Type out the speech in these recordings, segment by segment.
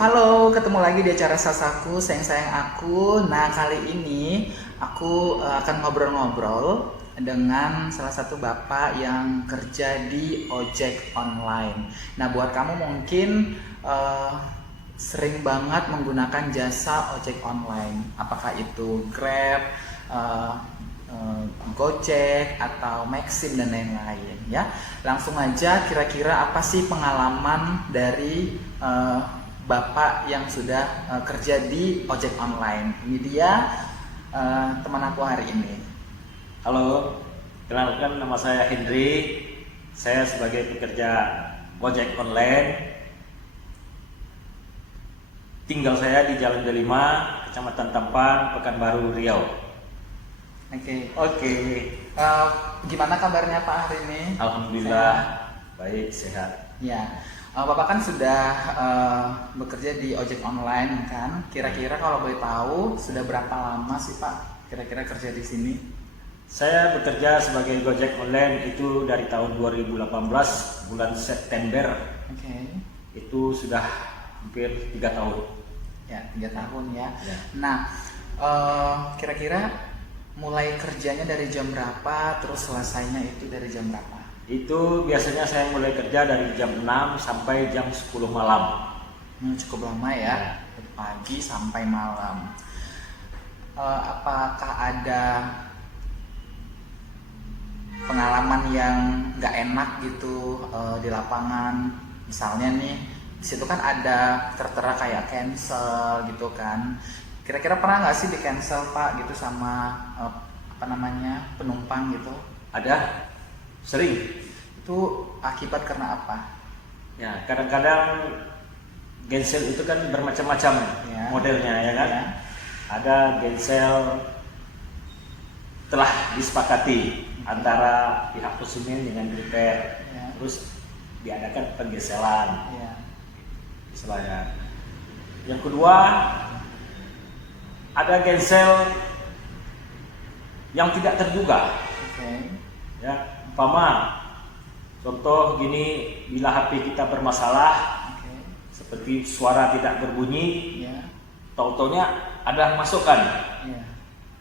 Halo, ketemu lagi di acara Sasaku, sayang-sayang aku. Nah, kali ini aku akan ngobrol-ngobrol dengan salah satu bapak yang kerja di ojek online. Nah, buat kamu mungkin sering banget menggunakan jasa ojek online. Apakah itu Grab, eh, Gojek atau Maxim dan lain-lain ya. Langsung aja, kira-kira apa sih pengalaman dari Bapak yang sudah kerja di ojek online? Ini dia teman aku hari ini. Halo, kenalkan nama saya Hendri. Saya sebagai pekerja ojek online. Tinggal saya di Jalan Delima, Kecamatan Tampan, Pekanbaru, Riau. Oke. Gimana kabarnya Pak hari ini? Alhamdulillah, Sehat? baik, sehat. Ya. Bapak kan sudah bekerja di ojek online kan? Kira-kira kalau boleh tahu sudah berapa lama sih Pak kira-kira kerja di sini? Saya bekerja sebagai Gojek online itu dari tahun 2018, bulan September. Oke. Itu sudah hampir 3 tahun. Ya, 3 tahun ya. Ya. Nah, kira-kira mulai kerjanya dari jam berapa, terus selesainya itu dari jam berapa? Itu biasanya saya mulai kerja dari jam 6 sampai jam 10 malam. Cukup lama ya, dari pagi sampai malam. Apakah ada pengalaman yang nggak enak gitu di lapangan? Misalnya nih, di situ kan ada tertera kayak cancel gitu kan. Kira-kira pernah nggak sih di cancel Pak gitu sama penumpang gitu? Ada, sering. Itu akibat karena apa? Ya, kadang-kadang gensel itu kan bermacam-macam Ya. modelnya ya kan. Ya. Ada gensel telah disepakati antara pihak konsumen dengan driver, Ya. terus diadakan penggeselan. Ya. Istilahnya. Yang kedua, ada gensel yang tidak terduga. Oke. Ya, umpama contoh gini, bila HP kita bermasalah, Oke. seperti suara tidak berbunyi, Ya. tau-taunya ada masukan. Ya.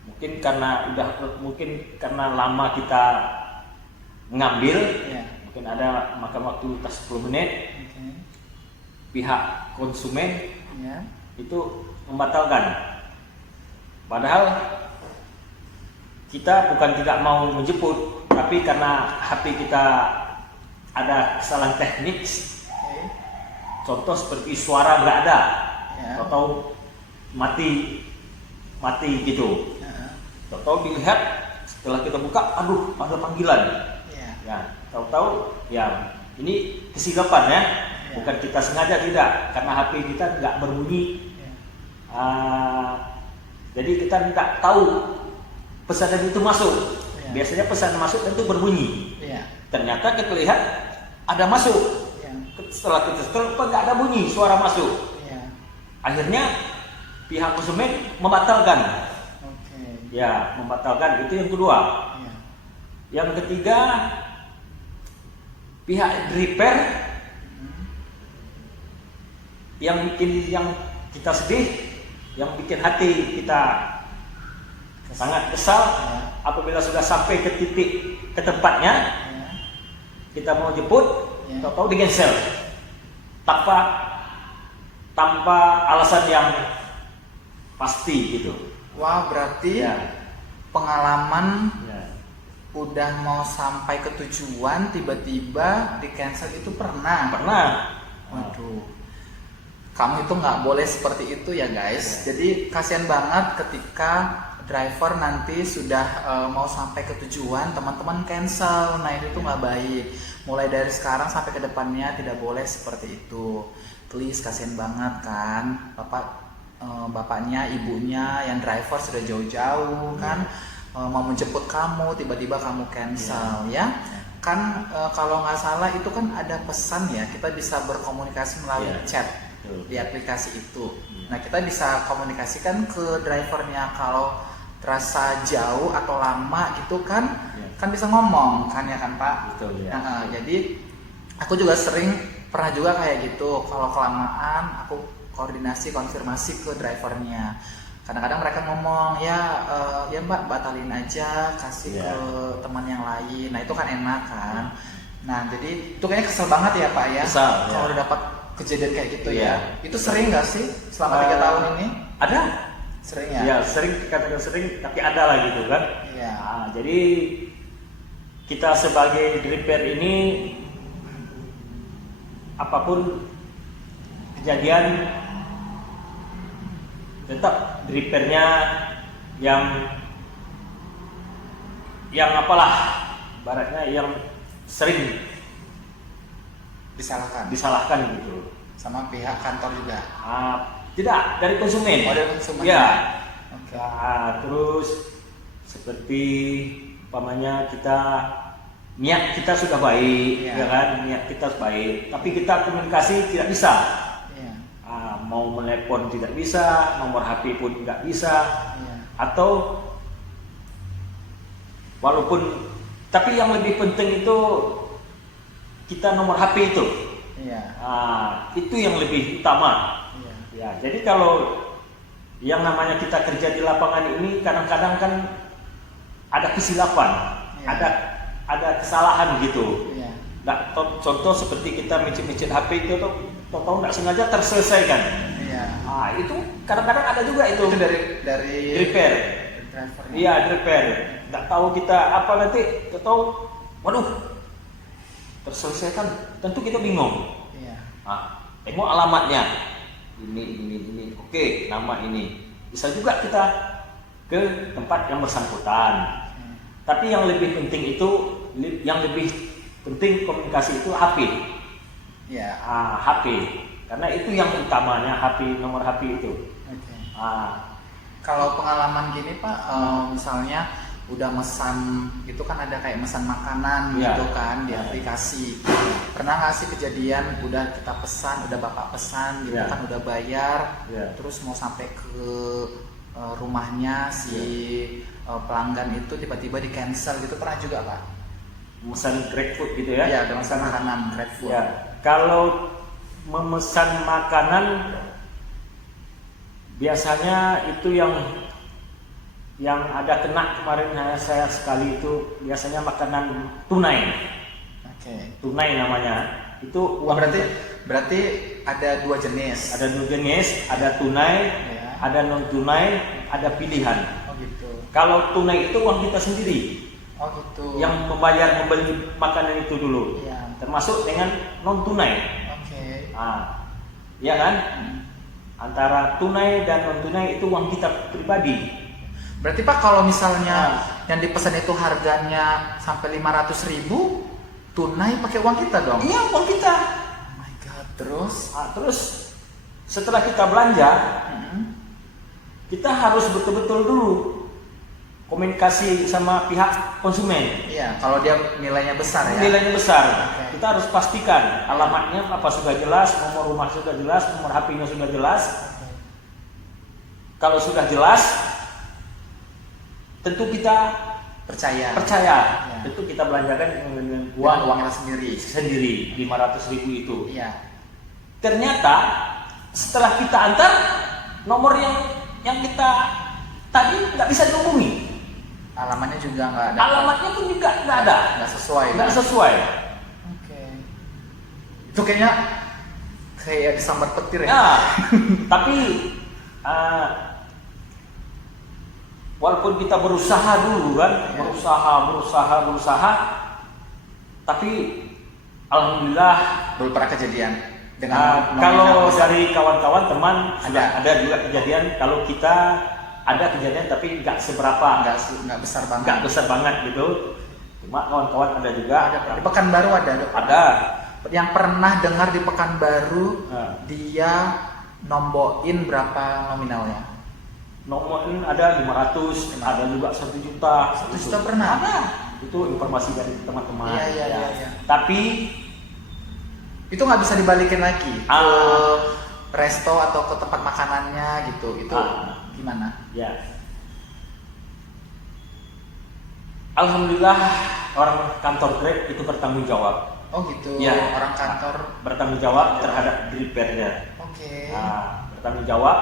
Mungkin karena lama kita ngambil, Ya. mungkin ada makan waktu 10 menit, Oke. pihak konsumen Ya. itu membatalkan. Padahal kita bukan tidak mau menjemput, tapi karena HP kita ada kesalahan teknik, Oke. contoh seperti suara nggak ada, Ya. atau mati gitu. Ya. Tahu dilihat setelah kita buka, aduh ada panggilan. Ya. Ya, tahu-tahu ya ini kesilapan ya, bukan kita sengaja, tidak, karena HP kita nggak berbunyi. Ya. Jadi kita tidak tahu pesanan itu masuk. Ya. Biasanya pesan masuk tentu berbunyi. Ya. Ternyata kita lihat ada masuk. Ya. Setelah kita setel, kok nggak ada bunyi suara masuk. Ya. Akhirnya pihak konsumen membatalkan. Oke. Ya, membatalkan, itu yang kedua. Ya. Yang ketiga, pihak driver yang kita sedih, yang bikin hati kita sangat kesal. Ya. Apabila sudah sampai ke titik ke tempatnya, Ya. kita mau jemput, Ya. tahu-tahu digensel tanpa alasan yang pasti gitu. Wah, berarti Ya. pengalaman Ya. udah mau sampai ke tujuan tiba-tiba di cancel itu pernah. Pernah. Waduh, kamu itu nggak boleh seperti itu ya guys. Ya. Jadi kasihan banget ketika driver nanti sudah mau sampai ke tujuan, teman-teman cancel. Nah itu tuh nggak baik. Mulai dari sekarang sampai ke depannya tidak boleh seperti itu. Please, kasihan banget kan, bapaknya, ibunya, yang driver sudah jauh-jauh kan, mau menjemput kamu, tiba-tiba kamu cancel ya. Kan kalau nggak salah itu kan ada pesan ya, kita bisa berkomunikasi melalui chat di aplikasi itu. Nah kita bisa komunikasikan ke drivernya kalau terasa jauh atau lama gitu kan, kan bisa ngomong kan ya kan Pak. Betul ya. Jadi aku juga pernah juga kayak gitu, kalau kelamaan aku koordinasi konfirmasi ke drivernya. Kadang-kadang mereka ngomong ya Mbak batalin aja, kasih ke teman yang lain. Nah itu kan enak kan. Nah jadi itu kayaknya kesel banget ya Pak ya. Kesal, kalau ya. udah dapat kejadian kayak gitu Iya. ya. Itu sering nggak sih selama 3 tahun ini? Ada. Sering ya. Ya sering, katakan sering, tapi ada lah gitu kan. Iya. Nah, jadi kita sebagai driver ini apapun kejadian tetap drivernya yang apalah baratnya yang sering disalahkan gitu. Sama pihak kantor juga. Tidak, dari konsumen. Oh, dari konsumen. Ya. Oke. Nah, terus seperti umpamanya niat kita sudah baik, Iya. ya kan? Niat kita baik, tapi kita komunikasi tidak bisa. Iya. Mau menelepon tidak bisa, nomor HP pun tidak bisa, Iya. atau walaupun, tapi yang lebih penting itu kita nomor HP itu. Iya. Itu yang lebih utama. Iya. Ya, jadi kalau yang namanya kita kerja di lapangan ini kadang-kadang kan ada kesilapan, Iya. ada kesalahan gitu. Iya. Nah, contoh seperti kita micit-micit HP itu tuh nggak sengaja terselesaikan. Iya. Itu kadang-kadang ada juga itu. Itu dari Repair. drivernya. Iya, repair. Nggak tahu kita apa nanti, kita tahu, waduh, terselesaikan. Tentu kita bingung. Iya. Tengok alamatnya. Ini. Oke, nama ini. Bisa juga kita ke tempat yang bersangkutan. Tapi yang lebih penting itu, yang lebih penting komunikasi itu HP. Iya. HP. Karena itu yang utamanya, HP, nomor HP itu. Oke. Kalau pengalaman gini Pak, misalnya udah mesan itu kan ada kayak mesan makanan Iya. gitu kan di aplikasi. Pernah nggak sih kejadian udah kita pesan, udah Bapak pesan gitu Iya. kan udah bayar, Iya. terus mau sampai ke rumahnya si pelanggan itu tiba-tiba di cancel gitu, pernah juga Pak? memesan GrabFood gitu ya? Iya, ada mesan makanan GrabFood. Ya, kalau memesan makanan biasanya itu yang ada kena kemarin saya sekali itu biasanya makanan tunai. Oke. Tunai namanya. Itu Wah, berarti ada 2 jenis. ada dua jenis, ada tunai, Ya. ada non tunai, ada pilihan. Oh gitu. Kalau tunai itu uang kita sendiri Oh gitu. yang membeli makanan itu dulu. Iya. Termasuk dengan non tunai. Oke. Ya kan? Antara tunai dan non tunai itu uang kita pribadi. Berarti Pak kalau misalnya yang dipesan itu harganya sampai 500.000, tunai pakai uang kita dong? Iya, uang kita. Oh my god, terus? Terus setelah kita belanja, kita harus betul-betul dulu komunikasi sama pihak konsumen. Iya, kalau dia nilainya besar ya. Nilainya besar. Oke. Kita harus pastikan alamatnya apa sudah jelas, nomor rumah sudah jelas, nomor HP-nya sudah jelas. Kalau sudah jelas, tentu kita Percaya. percaya. Ya. Tentu kita belanjakan dengan Uangnya sendiri. 500.000 itu. Iya. Ternyata setelah kita antar, nomor yang kita tadi nggak bisa dihubungi. Alamatnya juga nggak ada. Alamatnya pun juga nggak ada. Nggak sesuai. Nggak Pak? sesuai. Oke. Itu kayaknya kayak disambar petir ya. Ya, tapi walaupun kita berusaha dulu kan, Ya. berusaha, tapi alhamdulillah Belum pernah kejadian dengan kalau nominal besar. dari kawan-kawan teman sudah Ada. ada juga kejadian kalau kita ada kejadian tapi nggak seberapa, nggak besar banget. nggak besar banget gitu. Cuma kawan-kawan ada juga. Di Pekanbaru ada. Dok? Ada. Yang pernah dengar di Pekanbaru dia nombokin berapa nominalnya? Nomornya ada 500, ada juga 1 juta. 1 juta pernah? Ada. Itu informasi dari teman-teman. Iya. Tapi Itu nggak bisa dibalikin lagi ke Ah. resto atau ke tempat makanannya gitu. Itu gimana? ya, alhamdulillah orang kantor Grab itu bertanggung jawab. Oh gitu. Ya. Orang kantor. Bertanggung jawab terhadap drivernya. Oke. bertanggung jawab,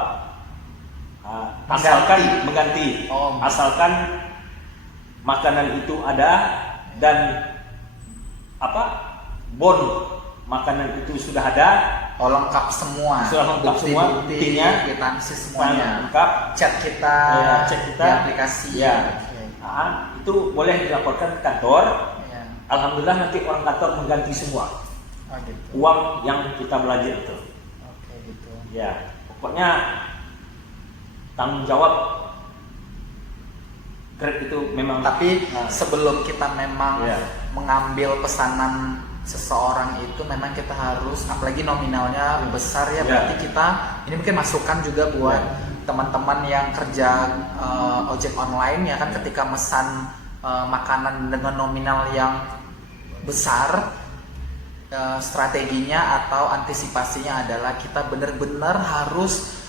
asalkan mengganti, Oh. asalkan makanan itu ada dan bon makanan itu sudah ada, lengkap semua, sudah lengkap semua, buktinya, kwitansi semuanya, lengkap, chat kita, chat kita di aplikasi, ya. Oke. Itu boleh dilaporkan ke kantor. Ya. Alhamdulillah nanti orang kantor mengganti semua Oh gitu. uang yang kita belajar itu. Oke gitu. Ya, pokoknya tanggung jawab Grab itu memang. Tapi sebelum kita memang Ya. mengambil pesanan seseorang itu, memang kita harus, apalagi nominalnya besar ya, Ya. berarti kita, ini mungkin masukan juga buat teman-teman yang kerja ojek online ya kan, ketika mesan makanan dengan nominal yang besar, strateginya atau antisipasinya adalah kita benar-benar harus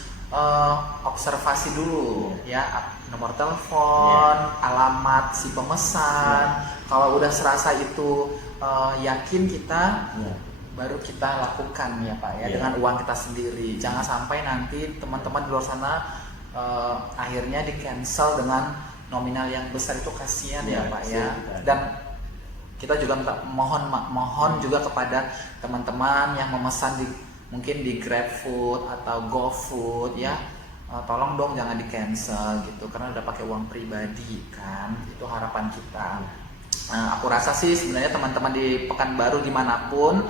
observasi dulu ya, nomor telepon, alamat si pemesan. Kalau udah serasa itu yakin kita, baru kita lakukan ya Pak ya, dengan uang kita sendiri. Jangan sampai nanti teman-teman di luar sana akhirnya di cancel dengan nominal yang besar, itu kasihan ya Pak ya. Dan kita juga mohon juga kepada teman-teman yang memesan mungkin di GrabFood atau GoFood ya, tolong dong jangan di cancel gitu, karena udah pakai uang pribadi kan, itu harapan kita. Aku rasa sih sebenarnya teman-teman di Pekanbaru dimanapun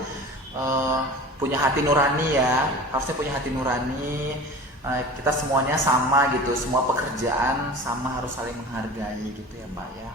punya hati nurani ya, harusnya punya hati nurani. Kita semuanya sama gitu, semua pekerjaan sama, harus saling menghargai gitu ya Pak ya.